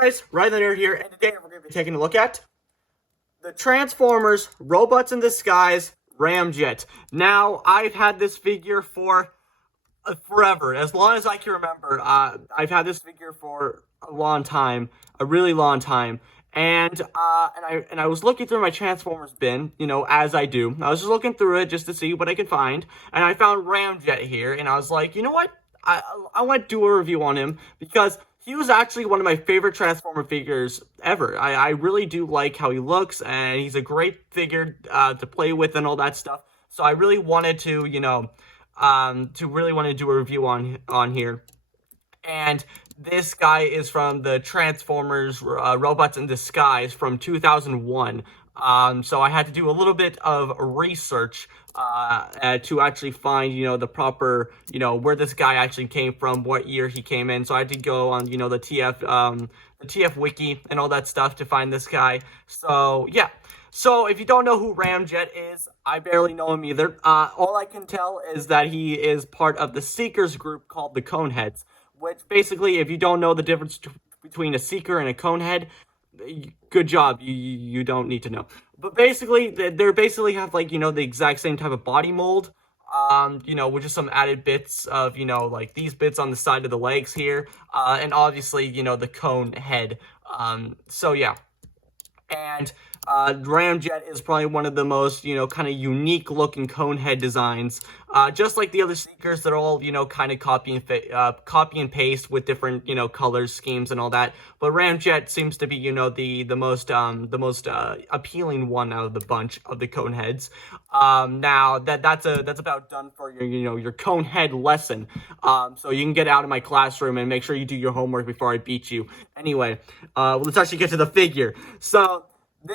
guys, Rylander here, and today we're going to be taking a look at the Transformers Robots in Disguise Ramjet. Now, I've had this figure for forever, as long as I can remember. I've had this figure for a long time, a really long time. And I was looking through my Transformers bin, as I do. I was just looking through it just to see what I could find, and I found Ramjet here, and I was like, you know what? I want to do a review on him because he was actually one of my favorite Transformer figures ever. I really do like how he looks, and he's a great figure to play with and all that stuff. So I really wanted to, do a review on here. And this guy is from the Transformers Robots in Disguise from 2001. So I had to do a little bit of research to actually find, the proper, where this guy actually came from, what year he came in. So I had to go on, the TF wiki and all that stuff to find this guy. So yeah. So if you don't know who Ramjet is, I barely know him either. All I can tell is that he is part of the Seekers group called the Coneheads, which basically, if you don't know the difference between a Seeker and a Conehead, good job, you don't need to know. But basically, they basically have, like, the exact same type of body mold, with just some added bits of, like these bits on the side of the legs here, and obviously, the cone head. So yeah. And Ramjet is probably one of the most, kind of unique looking cone head designs. Just like the other Seekers, they're all, kind of copy and paste with different, colors, schemes, and all that. But Ramjet seems to be, the most appealing one out of the bunch of the cone heads. Now that's about done for your cone head lesson. So you can get out of my classroom and make sure you do your homework before I beat you. Anyway, let's actually get to the figure. So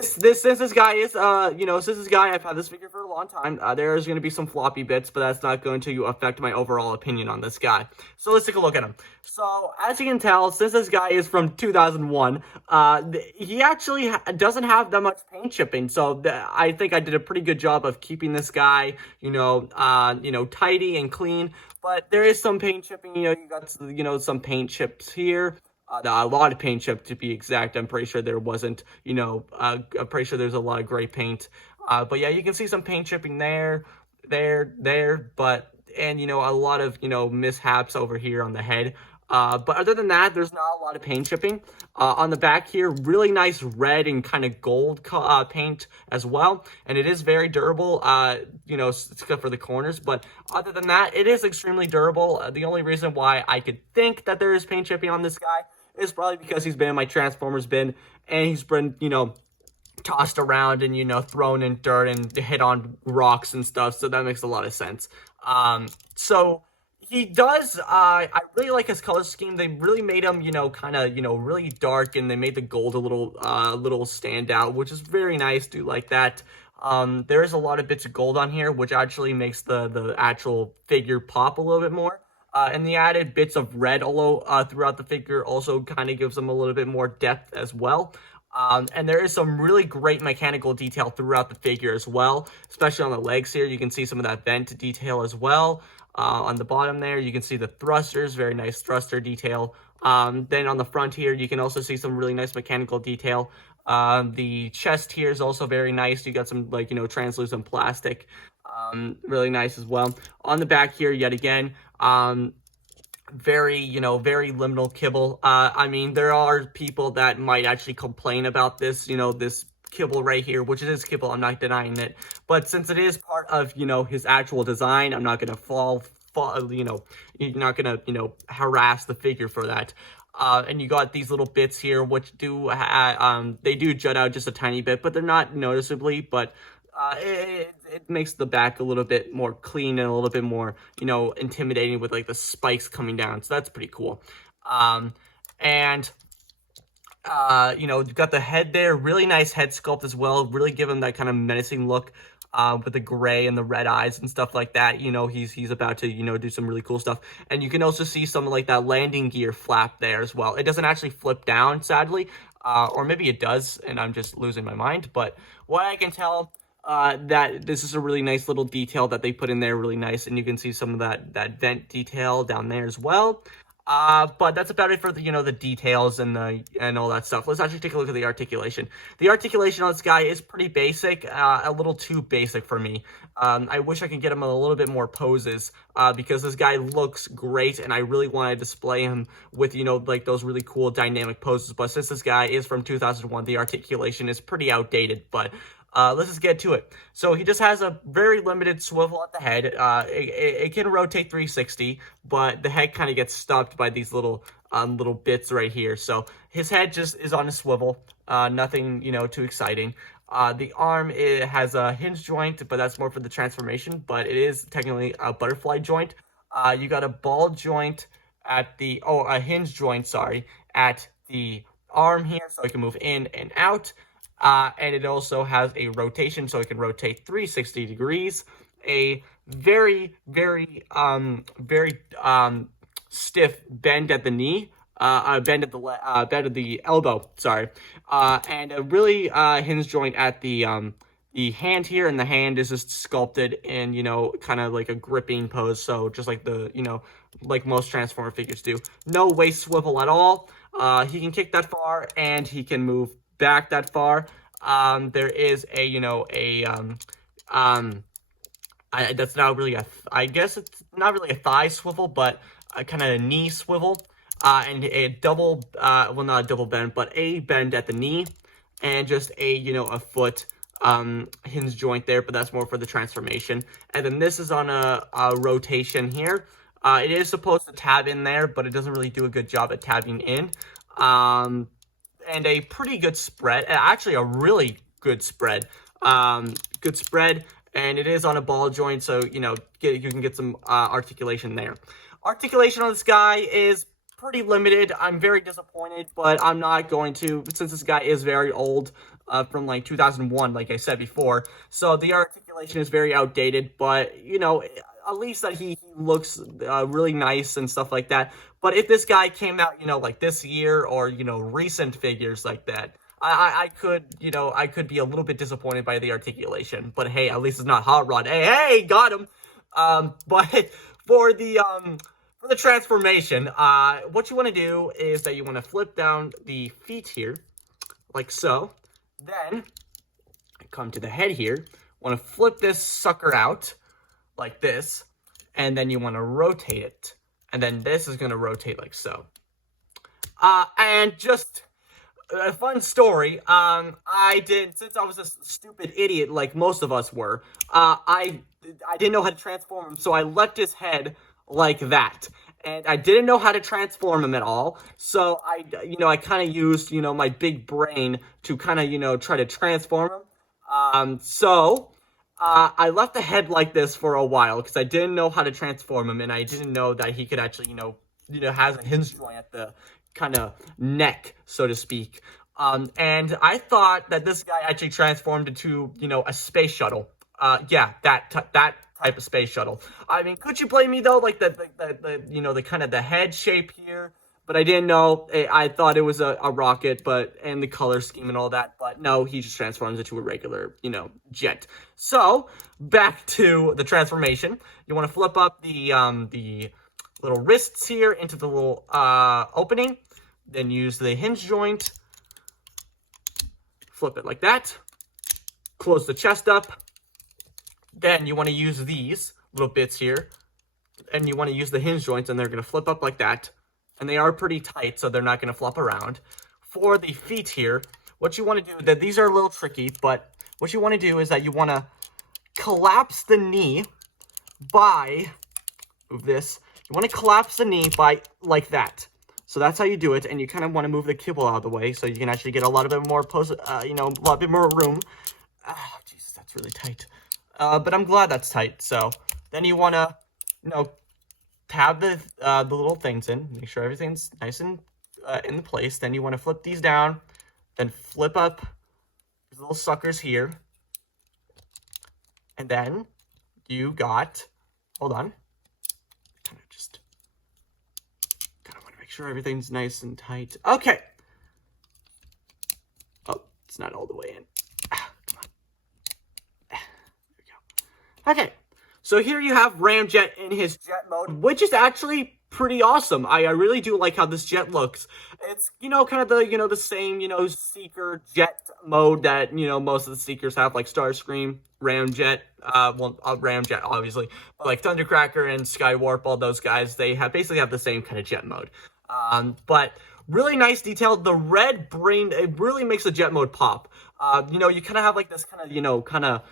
since this guy is, I've had this figure for a long time. There's going to be some floppy bits, but that's not going to affect my overall opinion on this guy. So let's take a look at him. So as you can tell, since this guy is from 2001, he actually doesn't have that much paint chipping. So I think I did a pretty good job of keeping this guy, tidy and clean. But there is some paint chipping. You got, some paint chips here. A lot of paint chip, to be exact. I'm pretty sure there wasn't, I'm pretty sure there's a lot of gray paint. But yeah, you can see some paint chipping there, but, and, a lot of, mishaps over here on the head. But other than that, there's not a lot of paint chipping. On the back here, really nice red and kind of gold paint as well. And it is very durable, except for the corners. But other than that, it is extremely durable. The only reason why I could think that there is paint chipping on this guy is probably because he's been in my Transformers bin, and he's been, tossed around and, thrown in dirt and hit on rocks and stuff. So that makes a lot of sense. So he does, I really like his color scheme. They really made him, kind of, really dark, and they made the gold a little stand out, which is very nice. Do like that. There is a lot of bits of gold on here, which actually makes the actual figure pop a little bit more. And the added bits of red throughout the figure also kind of gives them a little bit more depth as well. And there is some really great mechanical detail throughout the figure as well, especially on the legs here. You can see some of that vent detail as well. On the bottom there, you can see the thrusters, very nice thruster detail. Then on the front here, you can also see some really nice mechanical detail. The chest here is also very nice. You got some, translucent plastic. Really nice as well. On the back here, yet again, very liminal kibble. I mean, there are people that might actually complain about this, this kibble right here, which it is kibble, I'm not denying it. But since it is part of, his actual design, I'm not going to you're not going to, harass the figure for that. And you got these little bits here, which they do jut out just a tiny bit, but they're not noticeably, but it makes the back a little bit more clean and a little bit more, intimidating with, like, the spikes coming down. So that's pretty cool. You've got the head there, really nice head sculpt as well, really give him that kind of menacing look, with the gray and the red eyes and stuff like that. He's about to, do some really cool stuff. And you can also see some of, like, that landing gear flap there as well. It doesn't actually flip down, sadly, or maybe it does, and I'm just losing my mind. But what I can tell, that this is a really nice little detail that they put in there, really nice. And you can see some of that vent detail down there as well. But that's about it for the, the details and all that stuff. Let's actually take a look at the articulation. The articulation on this guy is pretty basic, a little too basic for me. I wish I could get him a little bit more poses, because this guy looks great, and I really want to display him with, like those really cool dynamic poses. But since this guy is from 2001, the articulation is pretty outdated, but let's just get to it. So he just has a very limited swivel at the head. It can rotate 360, but the head kind of gets stopped by these little bits right here. So his head just is on a swivel. Nothing, too exciting. The arm, it has a hinge joint, but that's more for the transformation. But it is technically a butterfly joint. You got a ball joint at the, a hinge joint, sorry, at the arm here, so it can move in and out. And it also has a rotation, so it can rotate 360 degrees. A very, very, very stiff bend at the knee, bend at the elbow. Sorry, and a really hinge joint at the hand here, and the hand is just sculpted in, kind of like a gripping pose. So just like like most Transformer figures do. No waist swivel at all. He can kick that far, and he can move back that far. There is that's not really I guess it's not really a thigh swivel, but a kind of a knee swivel, and a double, well, not a double bend, but a bend at the knee, and just a foot, hinge joint there, but that's more for the transformation. And then this is on a rotation here. It is supposed to tab in there, but it doesn't really do a good job at tabbing in. And a pretty good spread, actually a really good spread, and it is on a ball joint, so, you can get some articulation there. Articulation on this guy is pretty limited. I'm very disappointed, but I'm not going to, since this guy is very old, from like 2001, like I said before, so the articulation is very outdated, but, at least that he looks really nice and stuff like that. But if this guy came out, like this year, or, recent figures like that, I could be a little bit disappointed by the articulation. But hey, at least it's not Hot Rod. Hey, got him. But for the transformation, what you want to do is that you want to flip down the feet here, like so. Then come to the head here. Want to flip this sucker out like this, and then you want to rotate it, and then this is going to rotate like so. And just a fun story, since I was a stupid idiot like most of us were, I didn't know how to transform him, so I left his head like that. And I didn't know how to transform him at all, so I kind of used, my big brain to kind of, try to transform him. I left the head like this for a while because I didn't know how to transform him, and I didn't know that he could actually, has a hinge joint at the kind of neck, so to speak. And I thought that this guy actually transformed into, a space shuttle. Yeah, that type of space shuttle. I mean, could you blame me though? Like the kind of the head shape here. But I didn't know. I thought it was a rocket, and the color scheme and all that. But no, he just transforms into a regular, jet. So back to the transformation. You want to flip up the little wrists here into the little opening. Then use the hinge joint. Flip it like that. Close the chest up. Then you want to use these little bits here, and you want to use the hinge joints, and they're going to flip up like that. And they are pretty tight, so they're not going to flop around. For the feet here, what you want to do, these are a little tricky, but what you want to do is that you want to collapse the knee by, move this, you want to collapse the knee by, like that. So that's how you do it, and you kind of want to move the kibble out of the way, so you can actually get a lot bit more a lot bit more room. Oh, Jesus, that's really tight. But I'm glad that's tight, so then you want to, tab the little things in, make sure everything's nice and in the place. Then you want to flip these down, then flip up these little suckers here, and then you got, hold on, kind of want to make sure everything's nice and tight. Okay. Oh, it's not all the way in. Come on. There we go. Okay. So here you have Ramjet in his jet mode, which is actually pretty awesome. I really do like how this jet looks. It's, kind of the, the same, Seeker jet mode that, most of the Seekers have, like Starscream, Ramjet, Ramjet, obviously, but like Thundercracker and Skywarp, all those guys, they basically have the same kind of jet mode. But really nice detail. The red brain, it really makes the jet mode pop. You kind of have like this kind of,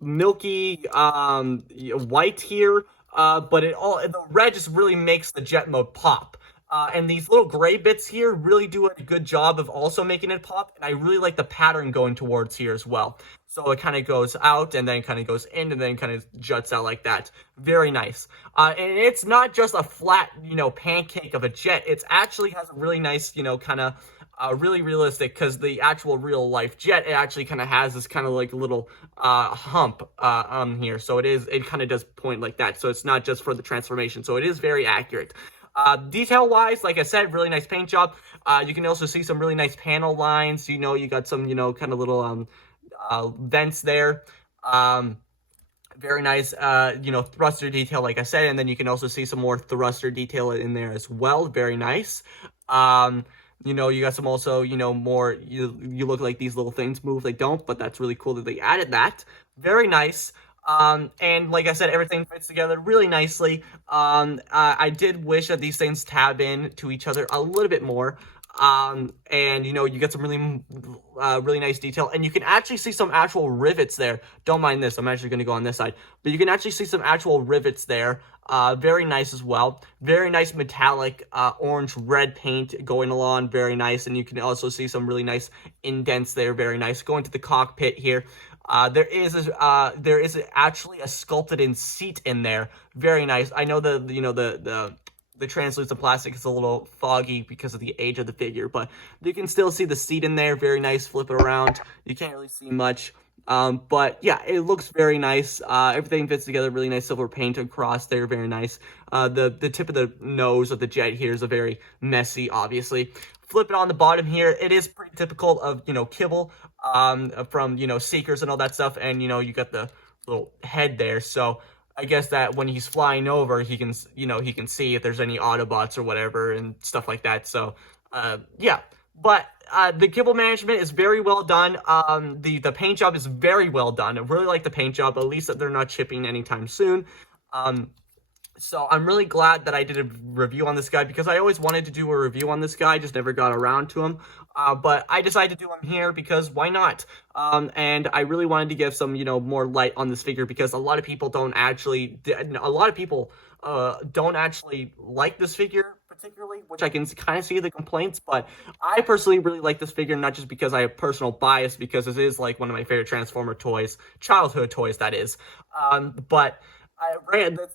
milky, white here. But the red just really makes the jet mode pop. And these little gray bits here really do a good job of also making it pop. And I really like the pattern going towards here as well. So it kind of goes out and then kind of goes in and then kind of juts out like that. Very nice. And it's not just a flat, pancake of a jet. It actually has a really nice, kind of really realistic, because the actual real life jet, it actually kind of has this kind of like little hump on here. So it kind of does point like that. So it's not just for the transformation. So it is very accurate. Detail wise, like I said, really nice paint job. You can also see some really nice panel lines. You got some, kind of little vents there. Very nice, thruster detail, like I said, and then you can also see some more thruster detail in there as well. Very nice. You got some also, more, you look like these little things move. They don't, but that's really cool that they added that. Very nice. And like I said, everything fits together really nicely. I did wish that these things tab in to each other a little bit more. And you get some really nice detail, and you can actually see some actual rivets there. Don't mind this, I'm actually going to go on this side, but you can actually see some actual rivets there. Very nice as well. Very nice metallic, orange red paint going along. Very nice. And you can also see some really nice indents there. Very nice. Going to the cockpit here. There is actually a sculpted in seat in there. Very nice. I know the translucent plastic is a little foggy because of the age of the figure, but you can still see the seat in there. Very nice. Flip it around. You can't really see much. But yeah, it looks very nice. Everything fits together. Really nice silver paint across there. Very nice. The tip of the nose of the jet here is a very messy, obviously. Flip it on the bottom here. It is pretty typical of, Kibble, from, Seekers and all that stuff. And, you got the little head there. So I guess that when he's flying over, he can see if there's any Autobots or whatever and stuff like that. So, yeah. But the Kibble management is very well done. The paint job is very well done. I really like the paint job, at least that they're not chipping anytime soon. So I'm really glad that I did a review on this guy, because I always wanted to do a review on this guy, just never got around to him. But I decided to do him here because why not? And I really wanted to give some, more light on this figure, because a lot of people don't actually like this figure particularly, which I can kind of see the complaints, but I personally really like this figure, not just because I have personal bias, because this is like one of my favorite Transformer toys, childhood toys, that is. But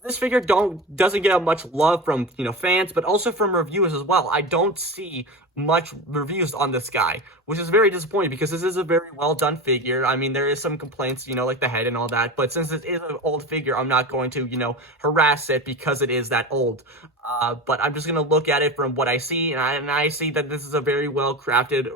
this figure doesn't get much love from, fans, but also from reviewers as well. I don't see much reviews on this guy, which is very disappointing, because this is a very well done figure. I mean, there is some complaints, like the head and all that, but since it is an old figure, I'm not going to, harass it because it is that old. But I'm just going to look at it from what I see, and I see that this is a very well crafted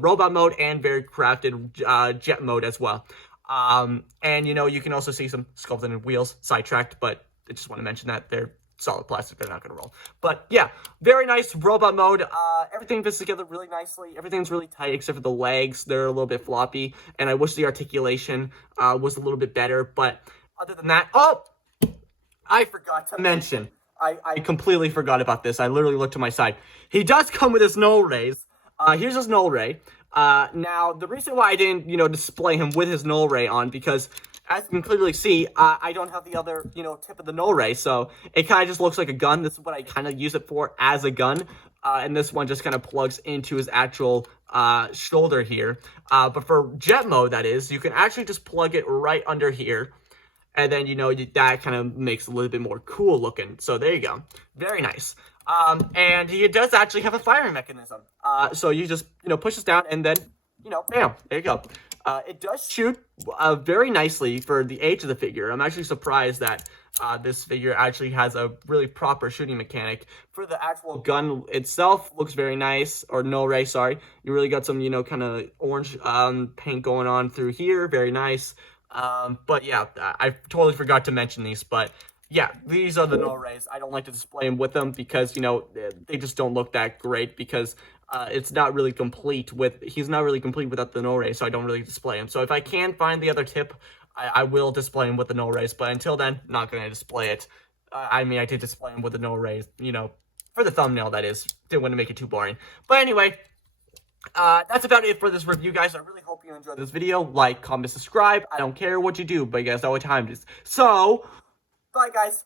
robot mode and very crafted jet mode as well. And you can also see some sculpted wheels, sidetracked, but I just want to mention that they're solid plastic, they're not going to roll. But yeah, very nice robot mode. Everything fits together really nicely. Everything's really tight except for the legs. They're a little bit floppy, and I wish the articulation was a little bit better. But other than that, oh, I forgot to mention. I completely forgot about this. I literally looked to my side. He does come with his null rays. Here's his null ray. Now, the reason why I didn't, display him with his null ray on, because as you can clearly see, I don't have the other, tip of the null ray, so it kind of just looks like a gun. This is what I kind of use it for, as a gun, and this one just kind of plugs into his actual shoulder here. But for jet mode, that is, you can actually just plug it right under here, and then, that kind of makes it a little bit more cool looking. So there you go. Very nice. And he does actually have a firing mechanism. So you just, push this down and then, bam, there you go. It does shoot very nicely for the age of the figure. I'm actually surprised that this figure actually has a really proper shooting mechanic. For the actual gun itself, looks very nice, or no ray, sorry. You really got some, kind of orange paint going on through here. Very nice. But yeah, I totally forgot to mention these, but yeah, these are the null rays. I don't like to display them with them because, you know, they just don't look that great because it's not really complete with, he's not really complete without the null rays, so I don't really display him. So if I can find the other tip, I will display him with the null rays, but until then, not going to display it. I mean, I did display him with the null rays, you know, for the thumbnail, that is. Didn't want to make it too boring. But anyway, that's about it for this review, guys. I really hope you enjoyed this video. Like, comment, subscribe. I don't care what you do, but you guys know what time it is. So, bye, guys.